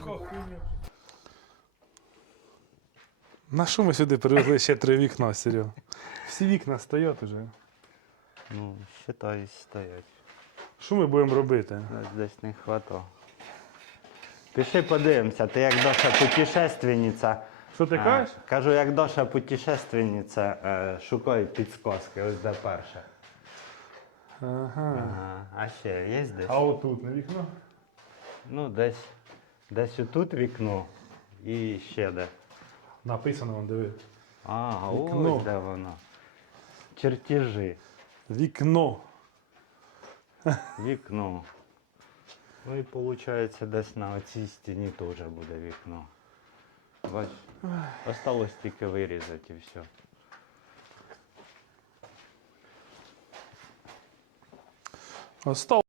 Хуйня. На що ми сюди привезли ще три вікна, Серега? Всі вікна стоять уже. Ну, считай, стоять. Що ми будемо робити? Нас десь не хватало. Пішли подивимося, ти як Доша путешественниця. Що ти кажеш? Кажу, як Доша путешественниця, е, шукай підсказки, ось де перше. Ага. Ага. А ще є десь? А отут на вікно? Ну, десь. Десь отут вікно і ще де. Написано, вон, диви. Ага, Вікно. ось де воно. Чертежі. Вікно. Вікно. Ну і виходить, десь на оцій стіні теж буде вікно. Бач, осталось тільки вирізати і все. Остав.